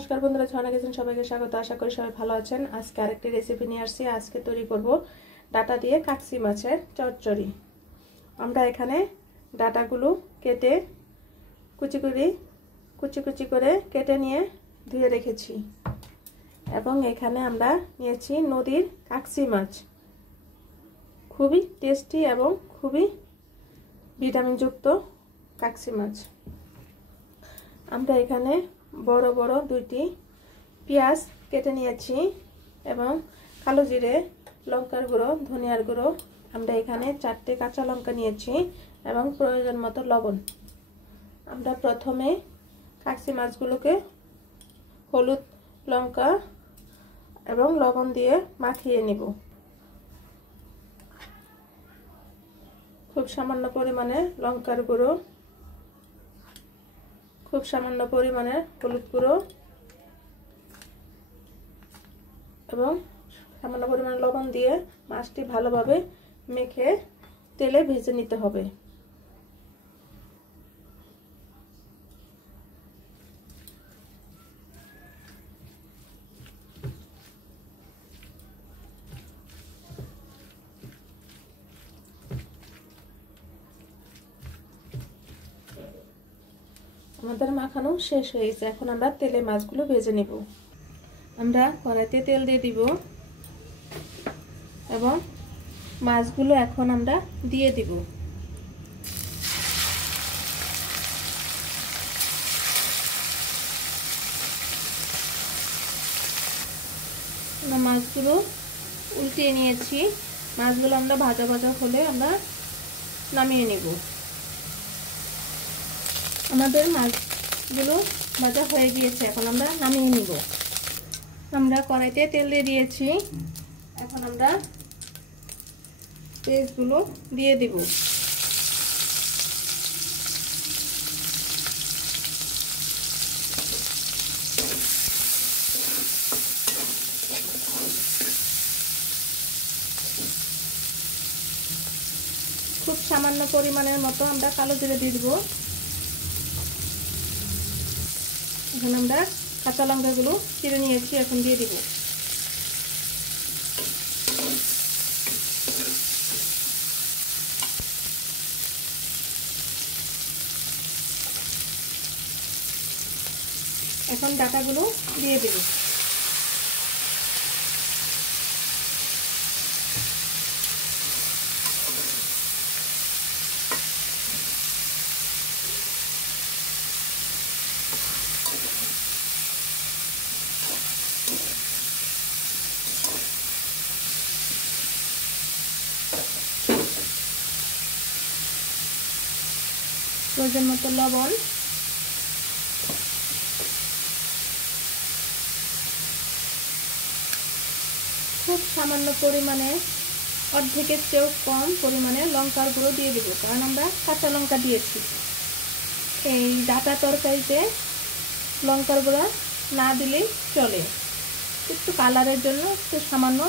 নমস্কার বন্ধুরা, ছয়না কিচেন সবাইকে স্বাগত। আশা করি সবাই ভালো আছেন। আজকে আরেকটি রেসিপি নিয়ে আসছি। আজকে তৈরি করব ডাটা দিয়ে কাকসি মাছের চচ্চড়ি। আমরা এখানে ডাটাগুলো কেটে কুচি কুচি করে কেটে নিয়ে ধুয়ে রেখেছি এবং এখানে আমরা নিয়েছি নদীর কাকসি মাছ। খুবই টেস্টি এবং খুবই ভিটামিনযুক্ত কাকসি মাছ। আমরা এখানে বড় বড় দুইটি পেঁয়াজ কেটে নিয়েছি এবং কালো জিরে, লঙ্কার গুঁড়ো, ধনিয়ার গুঁড়ো। আমরা এখানে 4টে কাঁচা লঙ্কা নিয়েছি এবং প্রয়োজন মতো লবণ। আমরা প্রথমে কাকসি মাছগুলোকে হলুদ, লঙ্কা এবং লবণ দিয়ে মাখিয়ে নিব। খুব সামান্য পরিমাণে লঙ্কার গুঁড়ো, খুব সামান্য পরিমাণে হলুদ গুঁড়ো এবং সামান্য পরিমাণে লবণ দিয়ে মাছটি ভালোভাবে মেখে তেলে ভেজে নিতে হবে। আমাদের মাখানো শেষ হয়ে গেছে। এখন আমরা তেলে মাছগুলো ভেজে নেব। আমরা কড়াইতে তেল দিয়ে দিব এবং মাছগুলো এখন আমরা দিয়ে দিব। আমরা মাছগুলো উল্টিয়ে নিয়েছি। মাছগুলো আমরা ভাজা ভাজা হলে আমরা নামিয়ে নেব। আমাদের মাছগুলো ভাজা হয়ে গিয়েছে, এখন আমরা নামিয়ে নিব। আমরা কড়াইতে তেল দিয়ে দিয়েছি। এখন আমরা পেঁয়াজগুলো দিয়ে দিব। খুব সামান্য পরিমাণের মতো আমরা কালো জিরে দিয়ে দিব। এখন আমরা কাঁচা লঙ্কাগুলো চিড়ে নিয়েছি, এখন দিয়ে দিব। এখন ডাটাগুলো দিয়ে দেব। প্রয়োজন মতো লবণ, খুব সামান্য পরিমাণে, অর্ধেকের চেয়েও কম পরিমাণে লঙ্কার গুঁড়ো দিয়ে দেব, কারণ আমরা কাঁচা লঙ্কা দিয়েছি। এই ডাটা তরকারিতে লঙ্কার গুঁড়া না দিলেই চলে, একটু কালারের জন্য একটু সামান্য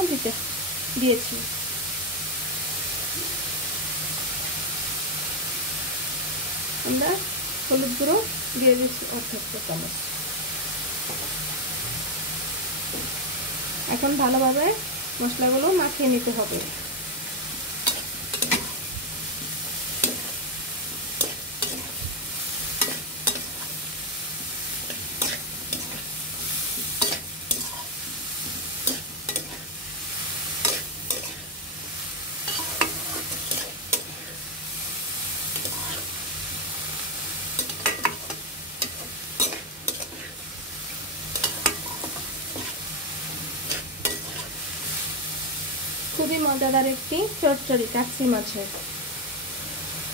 দিয়েছি। আমরা হলুদ গুঁড়ো দিয়ে দিচ্ছি অর্ধেক চামচ। এখন ভালোভাবে মশলাগুলো মাখিয়ে নিতে হবে। খুবই মজাদার একটি চচ্চড়ি কাকসি মাছের।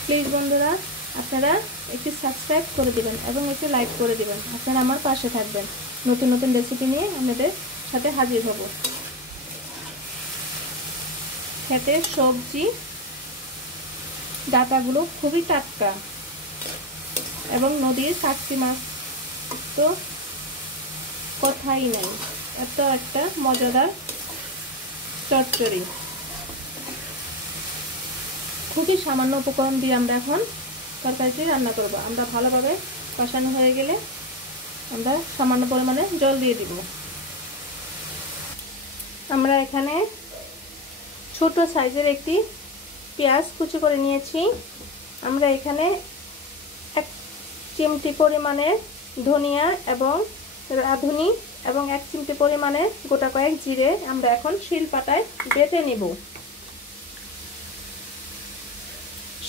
প্লিজ বন্ধুরা, আপনারা একটি সাবস্ক্রাইব করে দিবেন এবং একটি লাইক করে দিবেন। আপনারা আমার পাশে থাকবেন। নতুন নতুন রেসিপি নিয়ে আপনাদের সাথে হাজির হব। খেতে সবজি ডাটাগুলো খুবই টাটকা এবং নদীর কাকসি মাছ তো কথাই নাই। এত একটা মজাদার চচ্চড়ি। খুবই সামান্য উপকরণ দিয়ে আমরা এখন তরকারিটি রান্না করব। আমরা ভালোভাবে কষানো হয়ে গেলে আমরা সামান্য পরিমাণে জল দিয়ে দিব। আমরা এখানে ছোট সাইজের একটি পেঁয়াজ কুচি করে নিয়েছি। আমরা এখানে 1 চিমটি পরিমাণে ধনিয়া এবং রাঁধুনি এবং 1 চিমটি পরিমাণে গোটা কয়েক জিরে আমরা এখন শিলপাটায় বেটে নিব।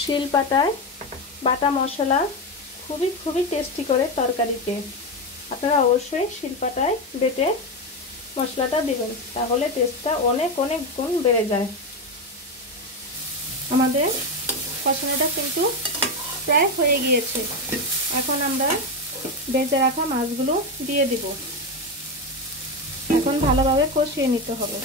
শিলপাটায় বাটা মশলা খুবই টেস্টি করে তরকারিতে। আপনারা অবশ্যই শিলপাটায় বেটে মশলাটা দিবেন, তাহলে টেস্টটা অনেক গুণ বেড়ে যায়। আমাদের কষানোটা কিন্তু প্রায় হয়ে গিয়েছে। এখন আমরা ভেজে রাখা মাছগুলো দিয়ে দিব। এখন ভালোভাবে কষিয়ে নিতে হবে।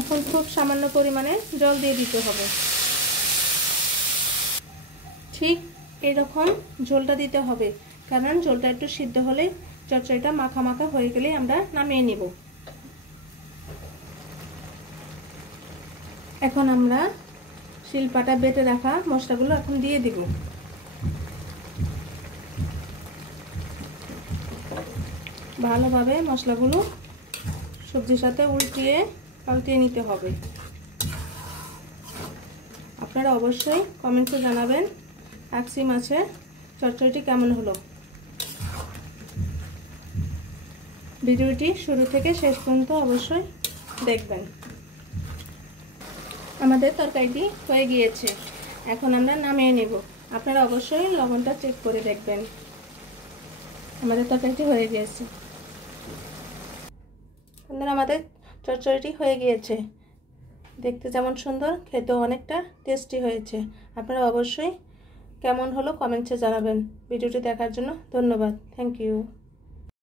এখন খুব সামান্য পরিমাণে জল দিয়ে দিতে হবে। ঠিক এরকম ঝোলটা দিতে হবে, কারণ ঝোলটা একটু সিদ্ধ হলে চচ্চড়িটা মাখা মাখা হয়ে গেলে আমরা নামিয়ে নিব। এখন আমরা শিলপাটা বেটে রাখা মশলাগুলো এখন দিয়ে দিব। ভালোভাবে মশলাগুলো সবজির সাথে পাল্টিয়ে নিতে হবে। আপনারা অবশ্যই কমেন্টে জানাবেন কাকসি মাছের চচ্চড়িটি কেমন হলো। ভিডিওটি শুরু থেকে শেষ পর্যন্ত অবশ্যই দেখবেন। আমাদের তরকারিটি হয়ে গিয়েছে, এখন আমরা নামিয়ে নেব। আপনারা অবশ্যই লবণটা চেক করে দেখবেন। আমাদের তরকারিটি হয়ে গিয়েছে। আমাদের চচ্চড়িটি হয়ে গিয়েছে। দেখতে যেমন সুন্দর, খেতেও অনেকটা টেস্টি হয়েছে। আপনারা অবশ্যই কেমন হলো কমেন্টে জানাবেন। ভিডিওটি দেখার জন্য ধন্যবাদ। Thank you.